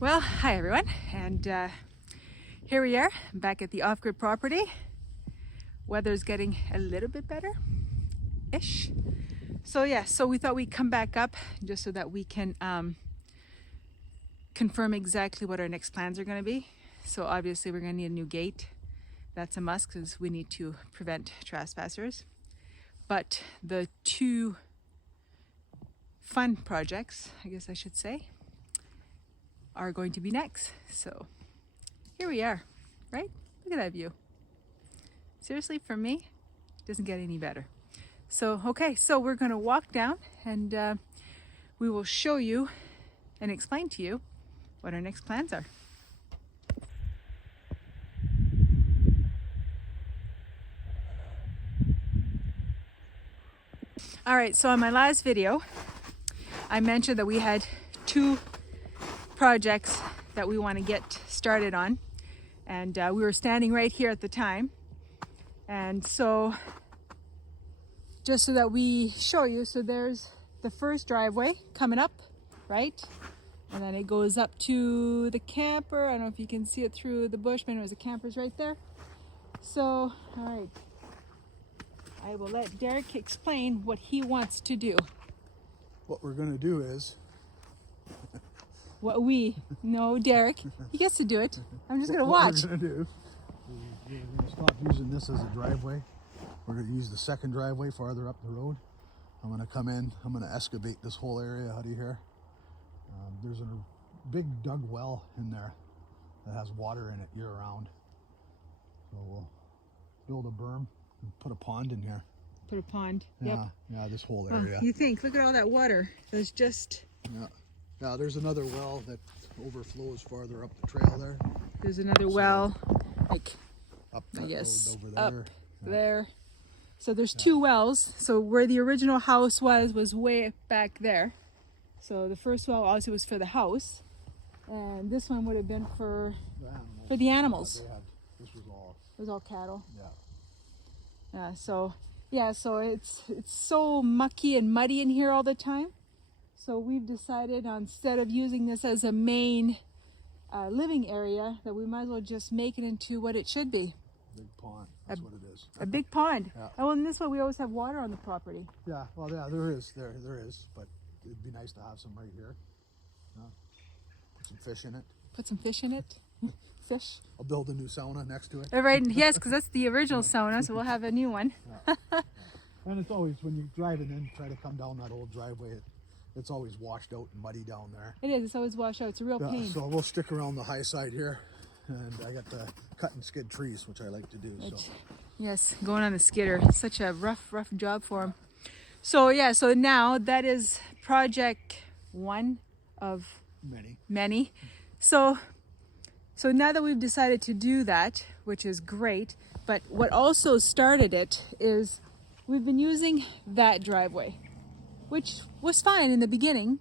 Well, hi everyone, and here we are back at the off-grid property. Weather's getting a little bit better-ish. So yeah, so we thought we'd come back up just so that we can confirm exactly what our next plans are going to be. So obviously we're going to need a new gate. That's a must because we need to prevent trespassers. But the two fun projects, I guess I should say, are going to be next. So here we are, right? Look at that view. Seriously, for me, it doesn't get any better. So, okay, so we're gonna walk down and we will show you and explain to you what our next plans are. All right, so in my last video, I mentioned that we had two projects that we want to get started on, and we were standing right here at the time. And so just so that we show you, so there's the first driveway coming up, right? And then it goes up to the camper. I don't know if you can see it through the bush, but anyways, the camper's right there. So, all right, I will let Derek explain what he wants to do. What we're gonna do is No, Derek, he gets to do it. I'm just gonna watch. What we're gonna do is we're gonna stop using this as a driveway. We're gonna use the second driveway farther up the road. I'm gonna come in, I'm gonna excavate this whole area out of here. There's a big dug well in there that has water in it year round. So we'll build a berm and put a pond in here. Put a pond. Yeah, Yep. yeah, this whole area. You think, look at all that water. There's just... Yeah, there's another well that overflows farther up the trail there. There's another well, like, Up I that guess, road over there. up there. So there's two wells. So where the original house was way back there. So the first well obviously was for the house. And this one would have been for the animals. This was all. It was all cattle. Yeah. So it's so mucky and muddy in here all the time. So we've decided, instead of using this as a main living area, that we might as well just make it into what it should be. Big pond, that's what it is. A big pond. Yeah. Oh, and this way we always have water on the property. Yeah, well, yeah, there is, but it'd be nice to have some right here. Put some fish in it. Put some fish in it. Fish. I'll build a new sauna next to it. Right, yes, because that's the original sauna, so we'll have a new one. And it's always, when you're driving in, try to come down that old driveway, it's always washed out and muddy down there. It is, it's always washed out. It's a real pain. So we'll stick around the high side here, and I got the cut and skid trees, which I like to do. Yes, going on the skidder. Such a rough job for him. So yeah, so now that is project one of many. So now that we've decided to do that, which is great, but what also started it is we've been using that driveway, which was fine in the beginning,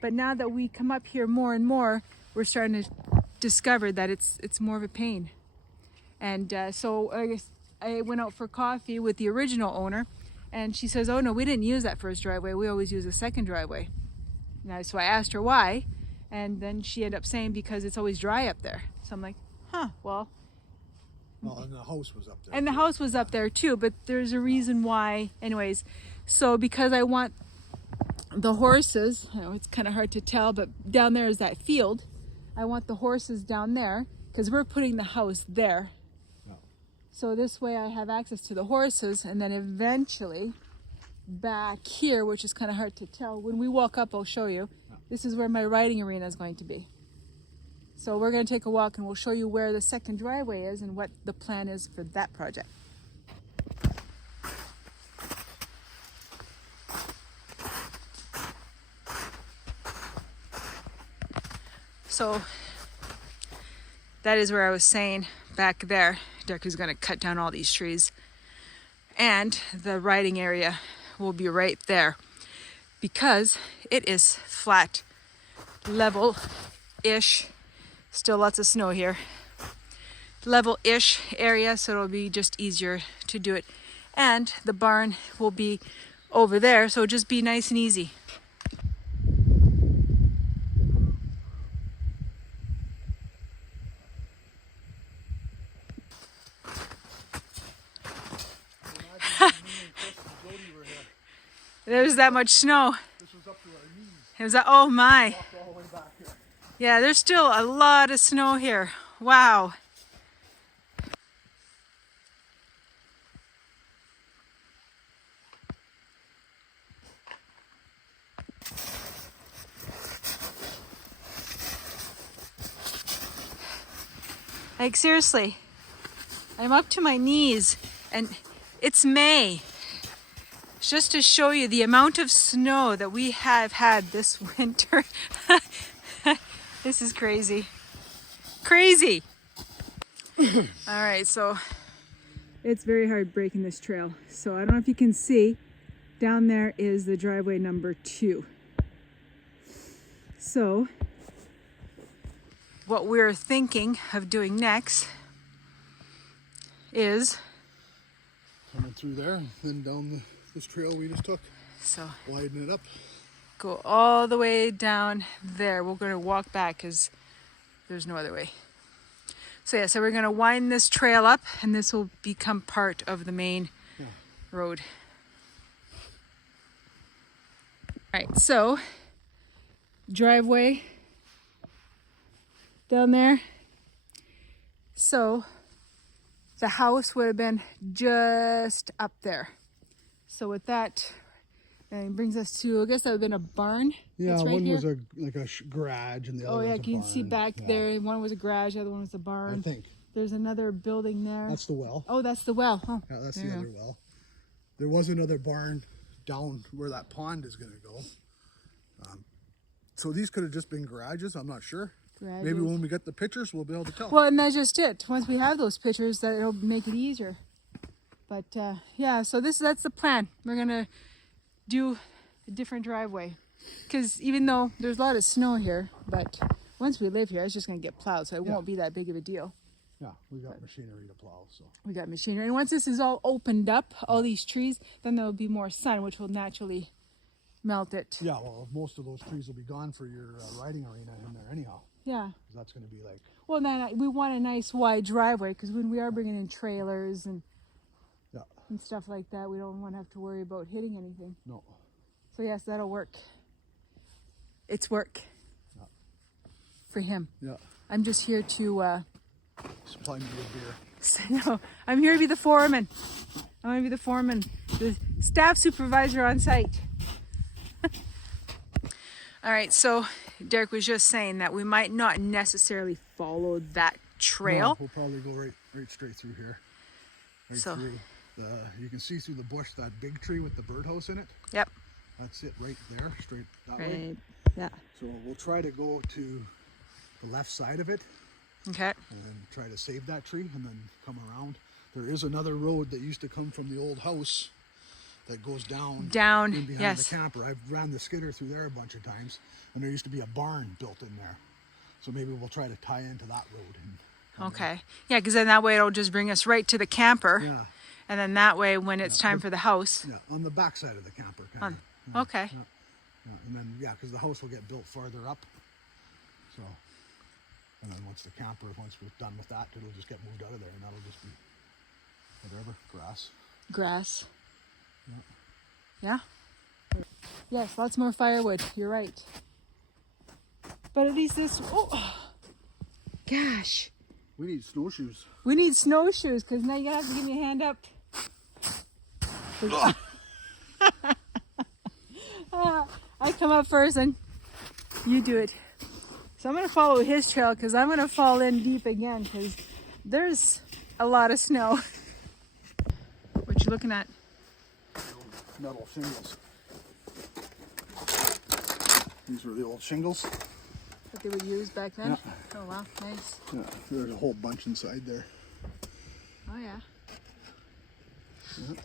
but now that we come up here more and more, we're starting to discover that it's more of a pain. And so I went out for coffee with the original owner, and she says, oh no, we didn't use that first driveway, we always use the second driveway. So I asked her why, and then she ended up saying because it's always dry up there. So I'm like, well, and the house was up there. And the house was up there too, but there's a reason why. Anyways, so because I want the horses, I know it's kind of hard to tell, but down there is that field. I want the horses down there because we're putting the house there. So this way I have access to the horses, and then eventually back here, which is kind of hard to tell. When we walk up, I'll show you. This is where my riding arena is going to be. So we're going to take a walk and we'll show you where the second driveway is and what the plan is for that project. So that is where I was saying back there, Derek is going to cut down all these trees. And the riding area will be right there because it is flat, level-ish. Still lots of snow here. Level-ish area, so it'll be just easier to do it. And the barn will be over there, so it'll just be nice and easy. There's that much snow. This was up to our knees. It was oh my. Walked all the way back here. Yeah, there's still a lot of snow here. Wow. Like seriously, I'm up to my knees and it's May. Just to show you the amount of snow that we have had this winter. This is crazy. Crazy. All right, so it's very hard breaking this trail. So I don't know if you can see, down there is the driveway number 2. So what we're thinking of doing next is Coming through there, then down this trail we just took, so widen it up. go all the way down there. We're going to walk back because there's no other way. So yeah, so we're going to wind this trail up and this will become part of the main road. All right, so driveway down there. So the house would have been just up there. So with that, and it brings us to, I guess that would have been a barn. Yeah, that's right one here. was like a garage and the other Oh yeah, was a you can see barn. back Yeah, there. One was a garage, the other one was a barn. I think. There's another building there. That's the well. Oh, that's the well. Oh, Yeah, that's there the you other well. There was another barn down where that pond is going to go. So these could have just been garages. I'm not sure. Garages. Maybe when we get the pictures, we'll be able to tell. Well, and that's just it. Once we have those pictures, that it'll make it easier. But yeah, so that's the plan. We're gonna do a different driveway, because even though there's a lot of snow here, but once we live here, it's just gonna get plowed, so it won't be that big of a deal. Yeah, we got machinery to plow. So We got machinery, and once this is all opened up, all these trees, then there'll be more sun, which will naturally melt it. yeah, well, most of those trees will be gone for your riding arena in there anyhow. Yeah. 'Cause that's going to be like, Well, then we want a nice wide driveway, because when we are bringing in trailers and yeah, stuff like that, we don't want to have to worry about hitting anything. no. So yes, that'll work. It's work for him. Yeah, I'm just here to supply me with beer. no, I'm here to be the foreman. I'm going to be the foreman, the staff supervisor on site. All right, so Derek was just saying that we might not necessarily follow that trail. No, we'll probably go right straight through here. Right So- through you can see through the bush that big tree with the birdhouse in it. Yep. That's it right there, straight that way. Right. Yeah. So we'll try to go to the left side of it Okay. and then try to save that tree and then come around. There is another road that used to come from the old house that goes down in behind Yes. the camper. I've ran the skidder through there a bunch of times, and there used to be a barn built in there. So maybe we'll try to tie into that road. And come Okay. Yeah, because then that way it'll just bring us right to the camper. Yeah, And then that way, when it's time for the house. yeah, on the back side of the camper. Kind of. Okay. Yeah, and then, yeah, because the house will get built farther up. So, and then once we're done with that, it'll just get moved out of there, and that'll just be whatever, grass. Grass. Yeah. Yeah? Yes, lots more firewood. You're right. But at least this, oh, gosh. We need snowshoes. We need snowshoes, because now you're going to have to give me a hand up. I come up first and you do it. So I'm going to follow his trail, because I'm going to fall in deep again, because there's a lot of snow. What you looking at? Metal shingles. These were the old shingles. that they would use back then? Yeah. Oh wow, nice. Yeah, there's a whole bunch inside there. Oh yeah. Yeah.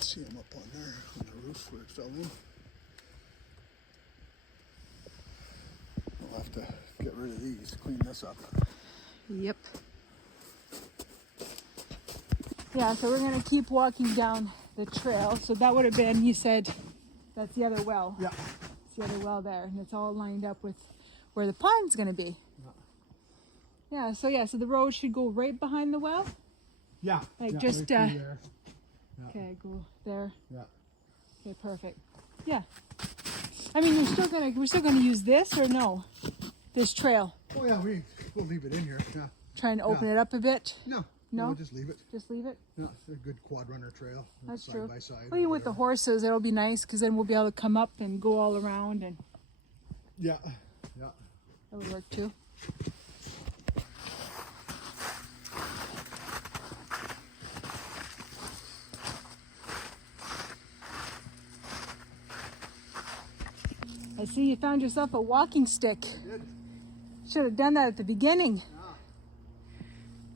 See them up on there on the roof where it fell in. We'll have to get rid of these, clean this up. Yep. Yeah, so we're gonna keep walking down the trail. So that would have been, you said, that's the other well. Yeah. It's the other well there, and it's all lined up with where the pond's gonna be. Yeah. So the road should go right behind the well. Yeah. Like yeah, just right through there. Yeah. Okay, go there. Yeah. Okay, perfect. Yeah. I mean, we're still gonna use this or no? This trail. Oh yeah, we'll leave it in here. Yeah. Try and open it up a bit. No. No? We'll just leave it. Just leave it. Yeah, it's a good quad runner trail. That's side true. by side. Well, even over with the there. horses, it'll be nice because then we'll be able to come up and go all around, and Yeah. Yeah. that would work too. I see you found yourself a walking stick. Did. Should have done that at the beginning.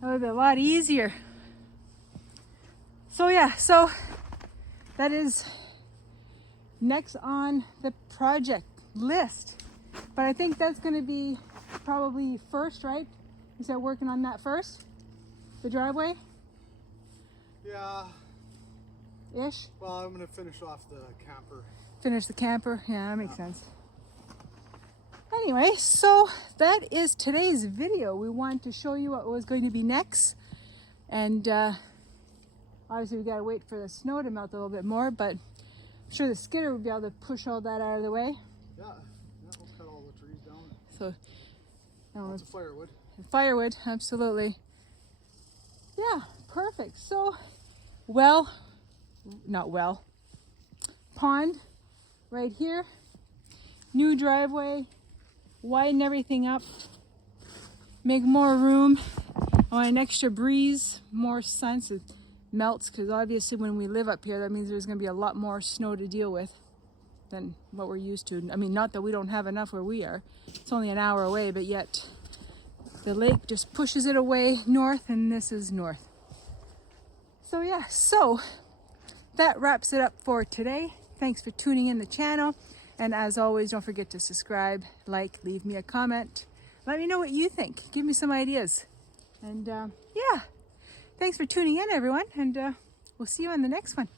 That would have been a lot easier. So yeah, so that is next on the project list. But I think that's going to be probably first, right? You start working on that first? The driveway? Yeah. Ish? Well, I'm gonna finish off the camper. Finish the camper? Yeah, that makes sense. Anyway, so that is today's video. We wanted to show you what was going to be next. And obviously we gotta wait for the snow to melt a little bit more, but I'm sure the skidder will be able to push all that out of the way. Yeah. Yeah, we'll cut all the trees down. So, Lots of firewood. firewood, absolutely. Yeah, perfect. So, pond right here, new driveway, widen everything up, make more room. I want an extra breeze, more sun, so it melts, because obviously when we live up here, that means there's going to be a lot more snow to deal with than what we're used to. I mean, not that we don't have enough where we are. It's only an hour away, but yet the lake just pushes it away north, and this is north. So yeah, so that wraps it up for today. Thanks for tuning in the channel. And as always, don't forget to subscribe, like, leave me a comment. Let me know what you think. Give me some ideas. And yeah, thanks for tuning in, everyone. And we'll see you on the next one.